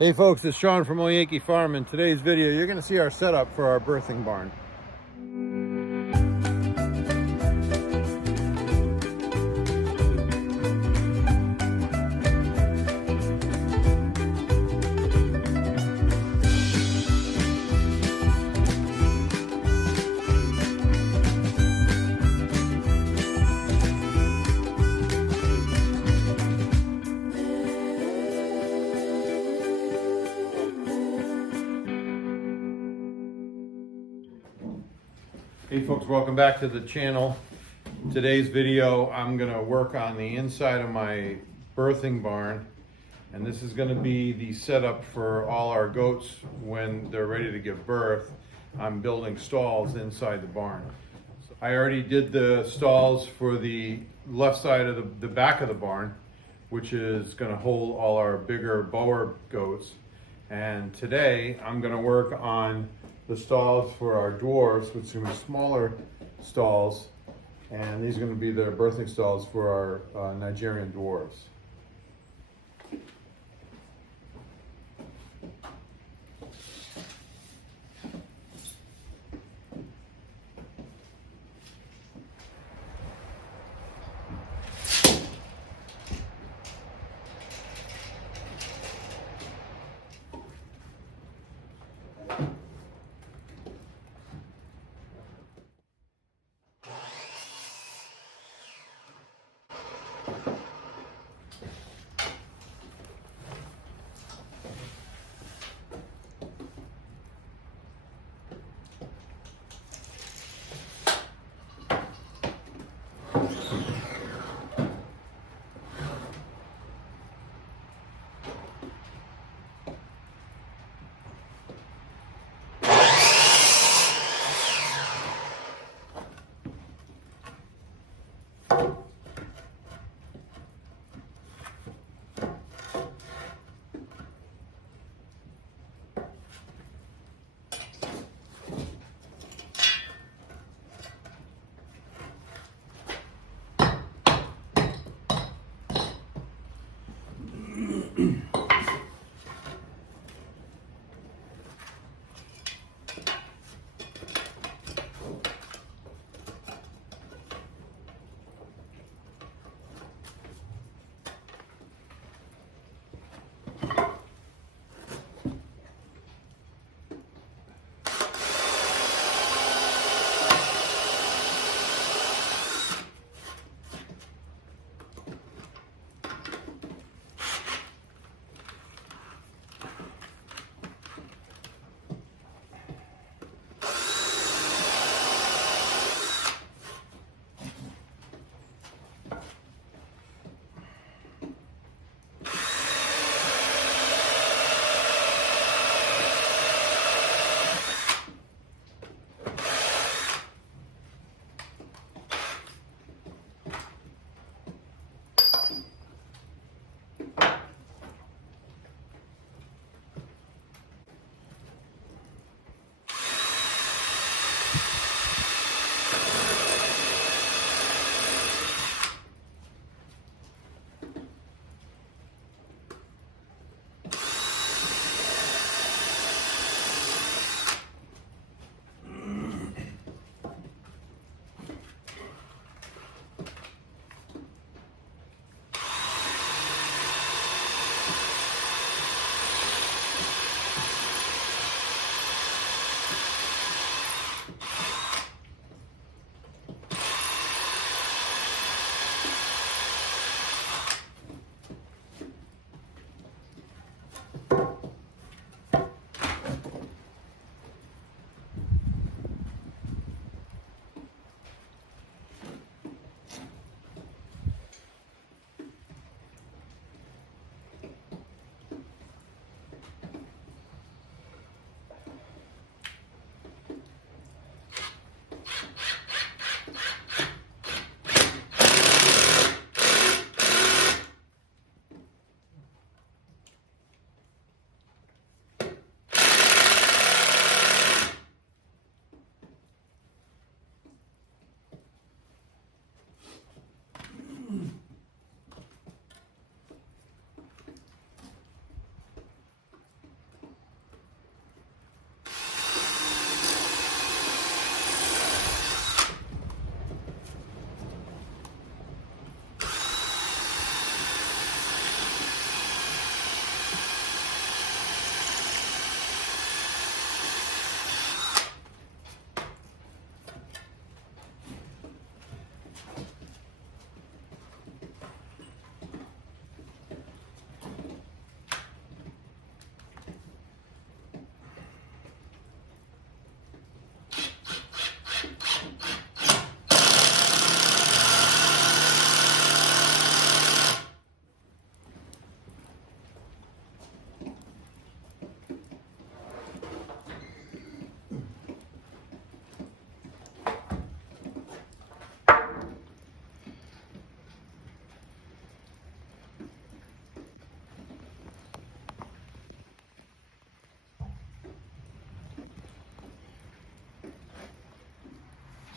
Hey folks, it's Sean from Old Yankee Farm. In today's video, you're going to see our setup for our birthing barn. Hey folks, welcome back to the channel. Today's video, I'm gonna work on the inside of my birthing barn, and this is gonna be the setup for all our goats when they're ready to give birth. I'm building stalls inside the barn. I already did the stalls for the left side of the back of the barn, which is gonna hold all our bigger Boer goats. And today, I'm gonna work on the stalls for our dwarves, which are smaller stalls, and these are going to be the birthing stalls for our Nigerian dwarves.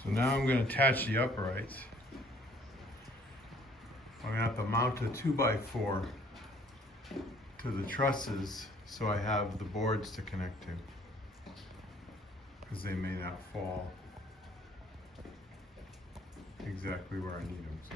So now I'm going to attach the uprights. I'm going to have to mount a 2x4 to the trusses so I have the boards to connect to, because they may not fall exactly where I need them to.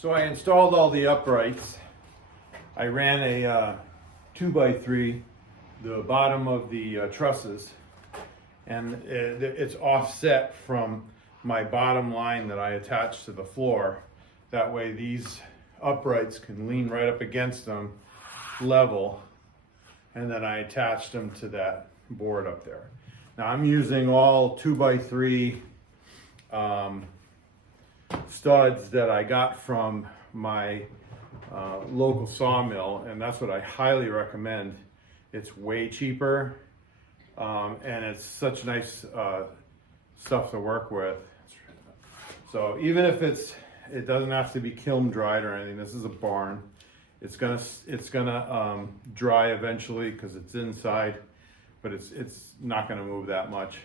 So I installed all the uprights. I ran a 2x3, the bottom of the trusses, and it's offset from my bottom line that I attached to the floor. That way these uprights can lean right up against them level, and then I attached them to that board up there. Now I'm using all 2x3 studs that I got from my local sawmill, and that's what I highly recommend. It's way cheaper, and it's such nice stuff to work with. So even if it doesn't have to be kiln dried or anything, this is a barn. It's gonna dry eventually because it's inside, but it's not gonna move that much,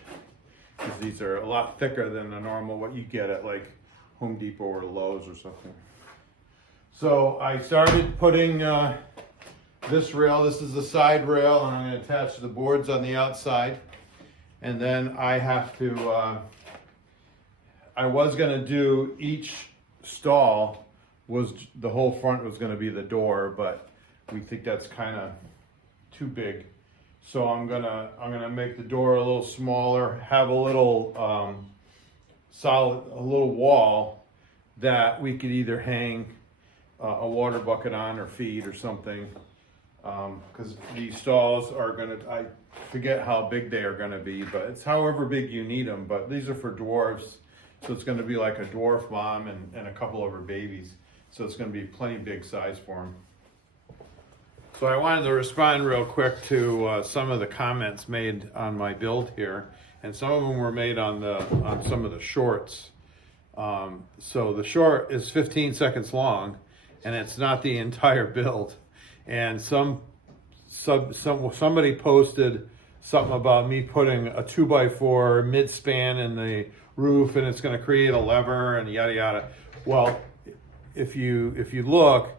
because these are a lot thicker than the normal what you get at like Home Depot or Lowe's or something. So I started putting this rail. This is the side rail, and I'm going to attach the boards on the outside. And then I have to, I was going to do each stall, the whole front was going to be the door, but we think that's kind of too big. So I'm gonna make the door a little smaller, have a little a little wall that we could either hang a water bucket on or feed or something, because these stalls are gonna, I forget how big they are gonna be, but it's however big you need them. But these are for dwarves, so it's gonna be like a dwarf mom and a couple of her babies, so it's gonna be plenty big size for them. So I wanted to respond real quick to some of the comments made on my build here, and some of them were made on some of the shorts. So the short is 15 seconds long, and it's not the entire build. And somebody posted something about me putting a 2x4 mid-span in the roof, and it's going to create a lever and yada yada. Well, if you look,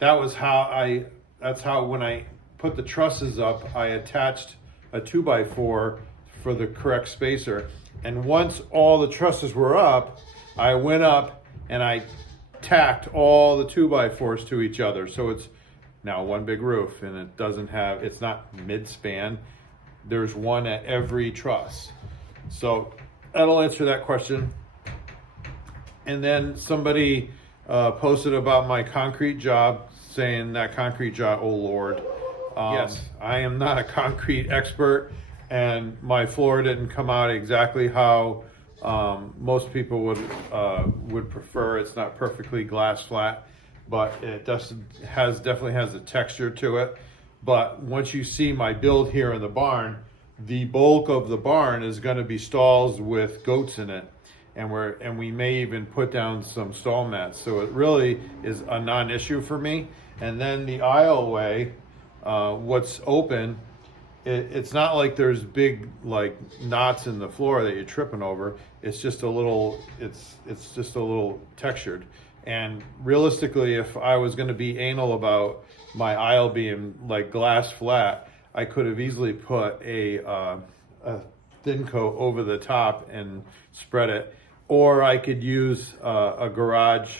that's how when I put the trusses up, I attached a 2x4 for the correct spacer. And once all the trusses were up, I went up and I tacked all the 2x4s to each other. So it's now one big roof, and it's not mid-span. There's one at every truss. So that'll answer that question. And then somebody posted about my concrete job, saying that concrete job, oh Lord. Yes, I am not a concrete expert, and my floor didn't come out exactly how most people would prefer. It's not perfectly glass flat, but it definitely has a texture to it. But once you see my build here in the barn, the bulk of the barn is going to be stalls with goats in it, and we may even put down some stall mats. So it really is a non-issue for me. And then the aisleway, what's open, it's not like there's big like knots in the floor that you're tripping over. It's just a little, it's just a little textured. And realistically, if I was going to be anal about my aisle being like glass flat, I could have easily put a thin coat over the top and spread it, or I could use a garage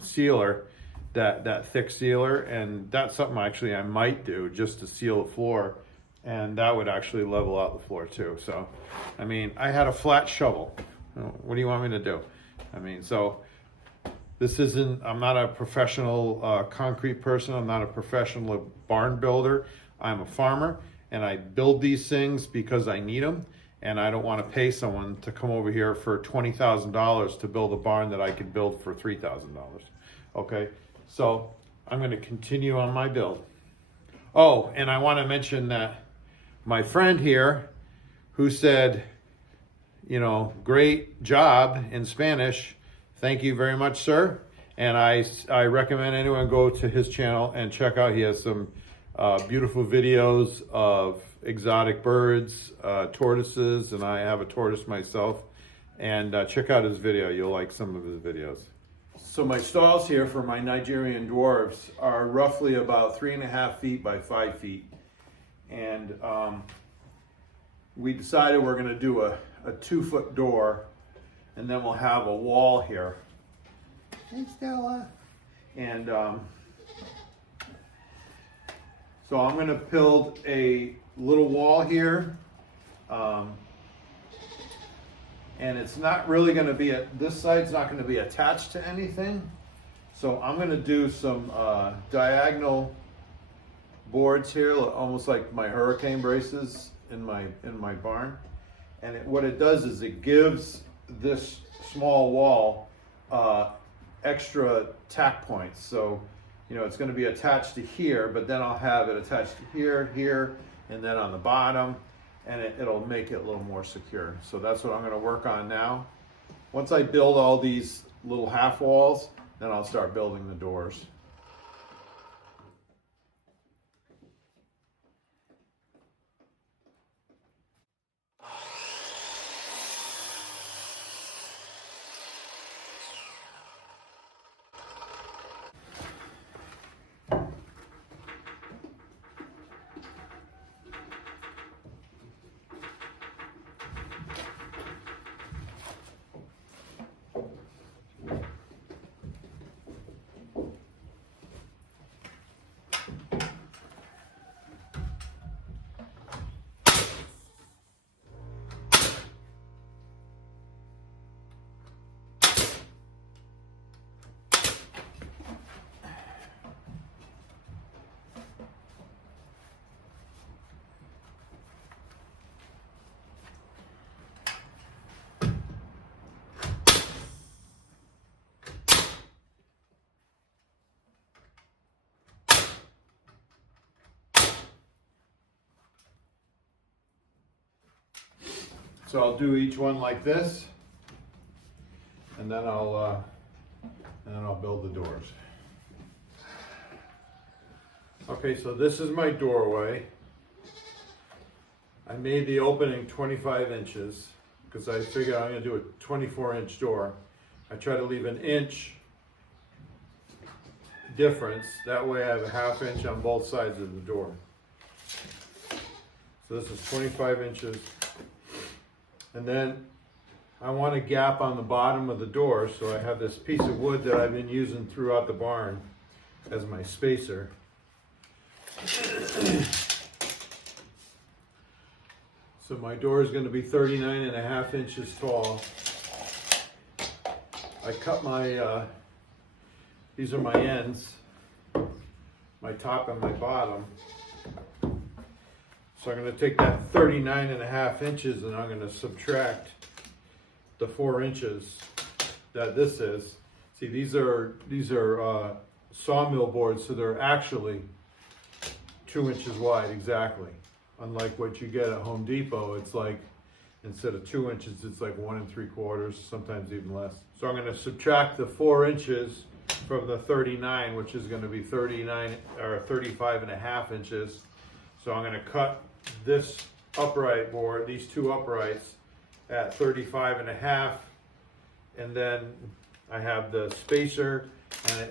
sealer, that thick sealer, and that's something actually I might do just to seal the floor, and that would actually level out the floor too. So, I mean, I had a flat shovel. What do you want me to do? I mean, so this isn't, I'm not a professional concrete person. I'm not a professional barn builder. I'm a farmer, and I build these things because I need them, and I don't want to pay someone to come over here for $20,000 to build a barn that I could build for $3,000. Okay, so I'm going to continue on my build. Oh, and I want to mention that my friend here who said, you know, great job in Spanish, thank you very much, sir. And I recommend anyone go to his channel and check out, he has some beautiful videos of exotic birds, tortoises, and I have a tortoise myself. And check out his video, you'll like some of his videos. So my stalls here for my Nigerian dwarves are roughly about 3.5 feet by 5 feet. And we decided we're gonna do a 2-foot door, and then we'll have a wall here. Hey, Stella. And so I'm gonna build a little wall here. And it's not really gonna be, this side's not gonna be attached to anything. So I'm gonna do some diagonal boards here, almost like my hurricane braces in my barn. And what it does is it gives this small wall extra tack points. So, you know, it's going to be attached to here, but then I'll have it attached to here, here, and then on the bottom, and it'll make it a little more secure. So that's what I'm going to work on now. Once I build all these little half walls, then I'll start building the doors. So I'll do each one like this, and then I'll build the doors. Okay, so this is my doorway. I made the opening 25 inches because I figured I'm going to do a 24-inch door. I try to leave 1 inch difference. That way I have a 1/2 inch on both sides of the door. So this is 25 inches. And then I want a gap on the bottom of the door, so I have this piece of wood that I've been using throughout the barn as my spacer. So my door is going to be 39.5 inches tall. I cut my, these are my ends, my top and my bottom. So I'm going to take that 39.5 inches and I'm going to subtract the 4 inches that this is. See, these are sawmill boards, so they're actually 2 inches wide exactly. Unlike what you get at Home Depot, it's like, instead of 2 inches, it's like 1 3/4, sometimes even less. So I'm going to subtract the 4 inches from the 39, which is going to be 39 or 35.5 inches. So I'm going to cut this upright board, these two uprights, at 35.5, and then I have the spacer, and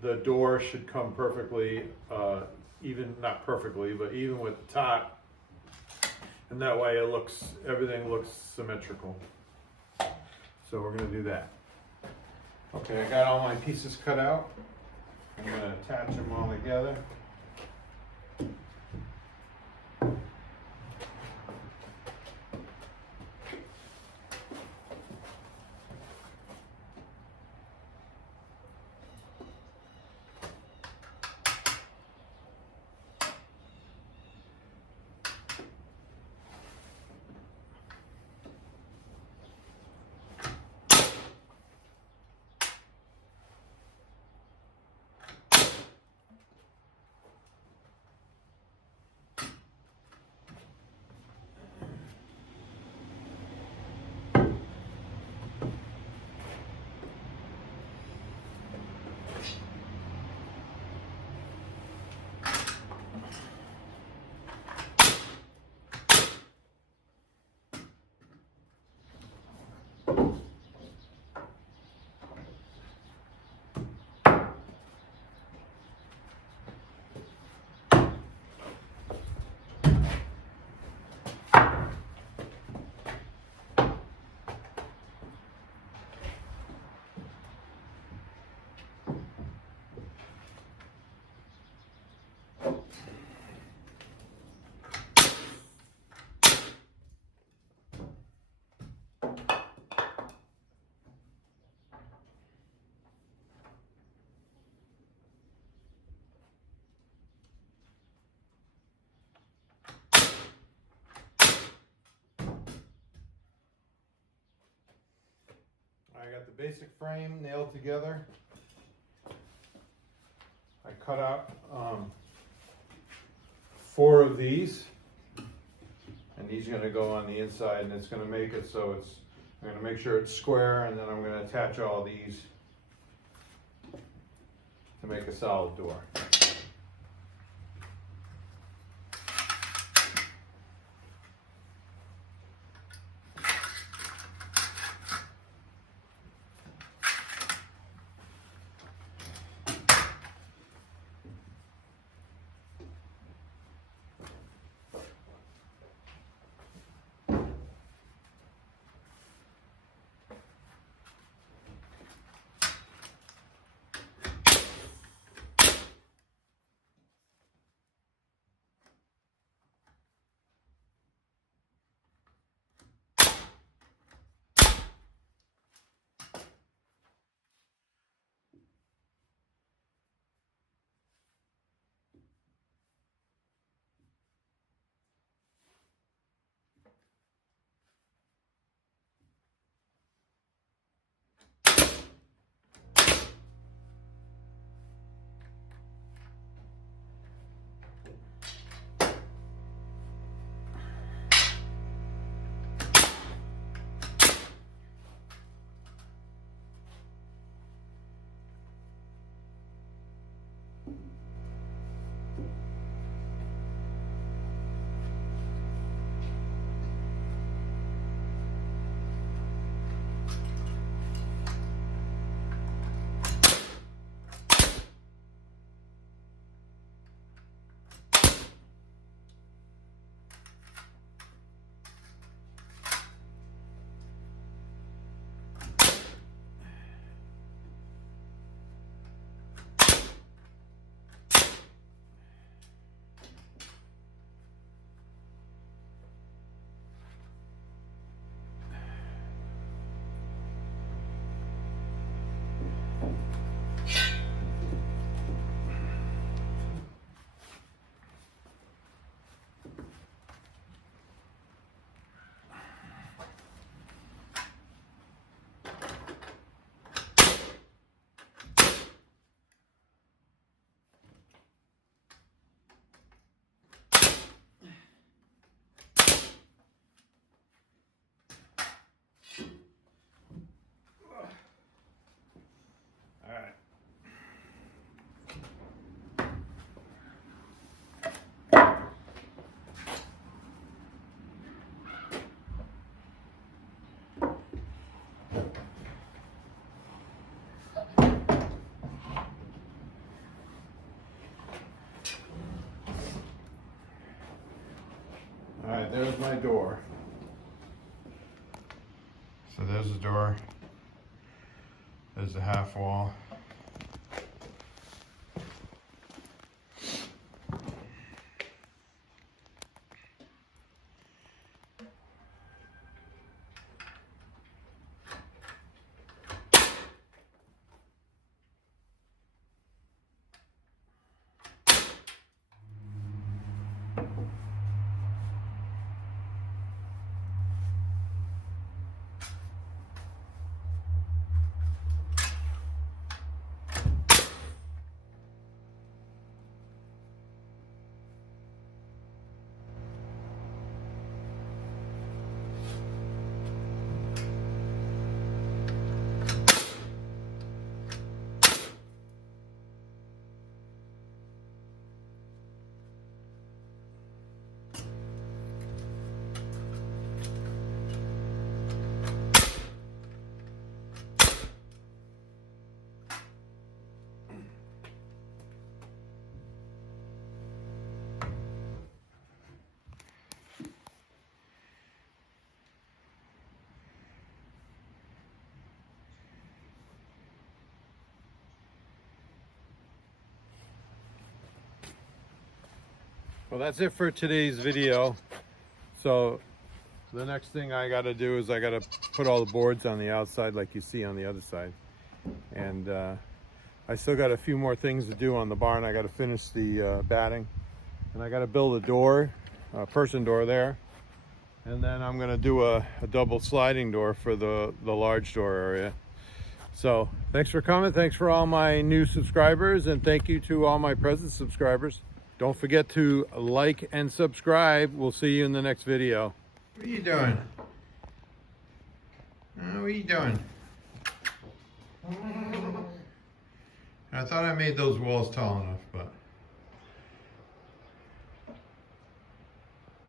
the door should come perfectly even, not perfectly, but even with the top. And that way everything looks symmetrical. So we're gonna do that. Okay, I got all my pieces cut out. I'm gonna attach them all together. I got the basic frame nailed together. I cut out 4 of these, and these are going to go on the inside, and it's going to make it so I'm going to make sure it's square, and then I'm going to attach all these to make a solid door. my door. So there's the door. There's the half wall. Well, that's it for today's video. So the next thing I got to do is I got to put all the boards on the outside like you see on the other side. And I still got a few more things to do on the barn. I got to finish the batting, and I got to build a door, a person door there. And then I'm going to do a double sliding door for the large door area. So thanks for coming. Thanks for all my new subscribers, and thank you to all my present subscribers. Don't forget to like and subscribe. We'll see you in the next video. What are you doing? What are you doing? I thought I made those walls tall enough, but